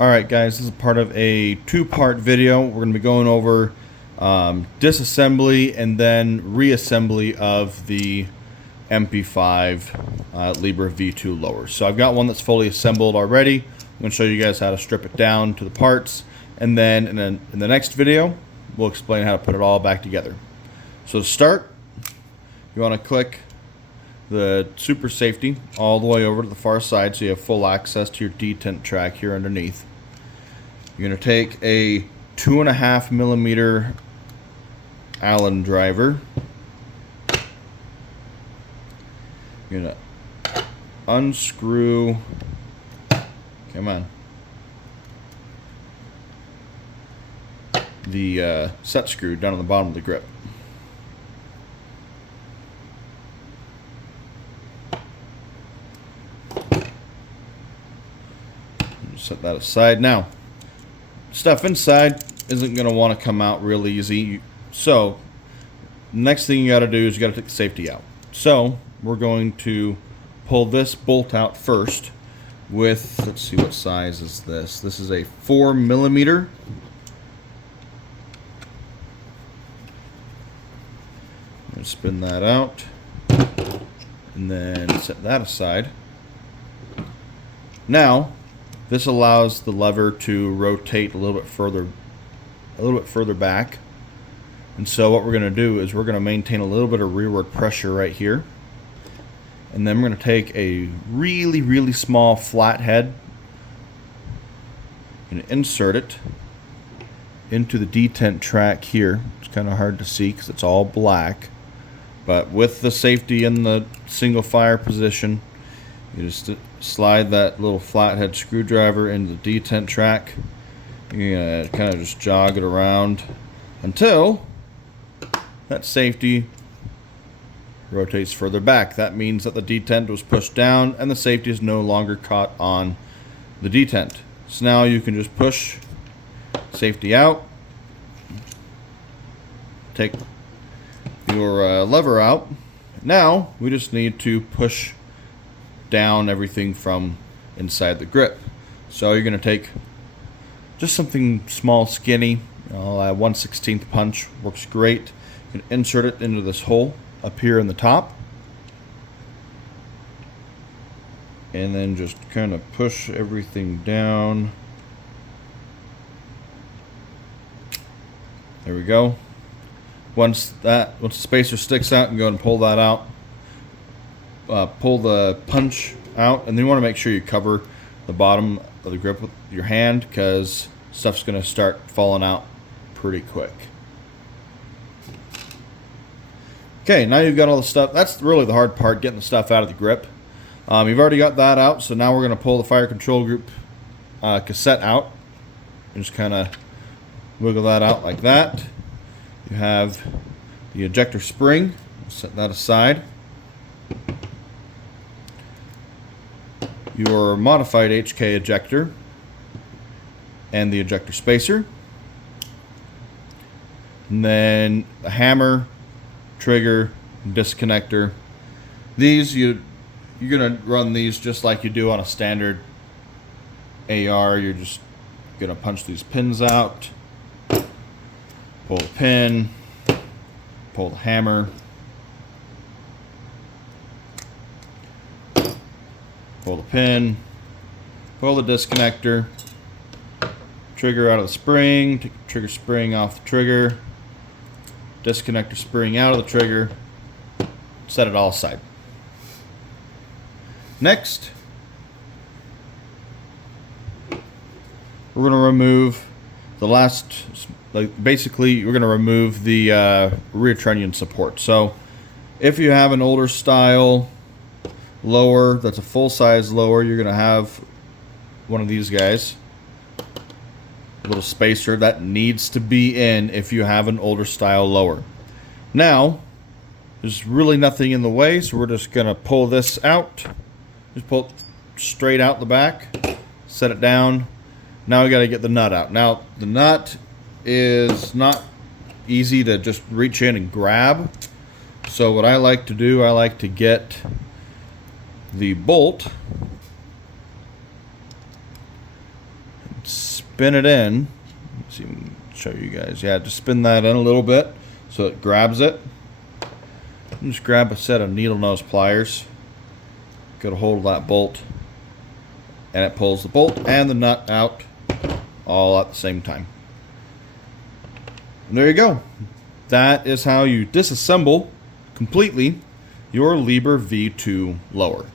Alright guys, this is part of a two-part video. We're going to be going over disassembly and then reassembly of the MP5 Leber V2 lower. So I've got one that's fully assembled already. I'm going to show you guys how to strip it down to the parts, and then in the next video we'll explain how to put it all back together. So to start, you want to click the super safety all the way over to the far side so you have full access to your detent track here underneath. You're going to take a 2.5 millimeter Allen driver. You're going to unscrew, come on, the set screw down on the bottom of the grip. Set that aside. Now, stuff inside isn't going to want to come out real easy. So, next thing you got to do is you got to take the safety out. So, we're going to pull this bolt out first with, let's see, what size is this? This is a 4 millimeter. I'm going to spin that out and then set that aside. Now, this allows the lever to rotate a little bit further back. And so what we're going to do is we're going to maintain a little bit of rearward pressure right here. And then we're going to take a really small flathead and insert it into the detent track here. It's kind of hard to see because it's all black. But with the safety in the single fire position, you just slide that little flathead screwdriver into the detent track. You're going to kind of just jog it around until that safety rotates further back. That means that the detent was pushed down and the safety is no longer caught on the detent. So now you can just push safety out, take your lever out. Now we just need to push down everything from inside the grip. So you're going to take just something small, skinny, 1/16 punch works great. You can insert it into this hole up here in the top, and then just kind of push everything down. There we go. Once the spacer sticks out, you can go ahead and pull that out. Pull the punch out, and then you want to make sure you cover the bottom of the grip with your hand because stuff's going to start falling out pretty quick. Okay, now you've got all the stuff. That's really the hard part, getting the stuff out of the grip. You've already got that out, so now we're going to pull the fire control group cassette out and just kind of wiggle that out like that. You have the ejector spring. Set that aside. Your modified HK ejector and the ejector spacer, and then the hammer, trigger, disconnector. These you're gonna run these just like you do on a standard AR. You're just gonna punch these pins out, pull the pin, pull the hammer, pull the pin, pull the disconnector, trigger out of the spring, take the trigger spring off the trigger, disconnector spring out of the trigger, set it all aside. Next, we're going to remove the last, basically we're going to remove the rear trunnion support. So if you have an older style lower that's a full size lower, you're going to have one of these guys, a little spacer that needs to be in if you have an older style lower. Now there's really nothing in the way, so we're just going to pull this out, just pull it straight out the back, set it down. Now we got to get the nut out. Now the nut is not easy to just reach in and grab, so what I like to do, I like to get the bolt spin it in. Let's see, show you guys. Yeah, just spin that in a little bit so it grabs it. And just grab a set of needle nose pliers. Get a hold of that bolt, and it pulls the bolt and the nut out all at the same time. And there you go. That is how you disassemble completely your Leber V2 lower.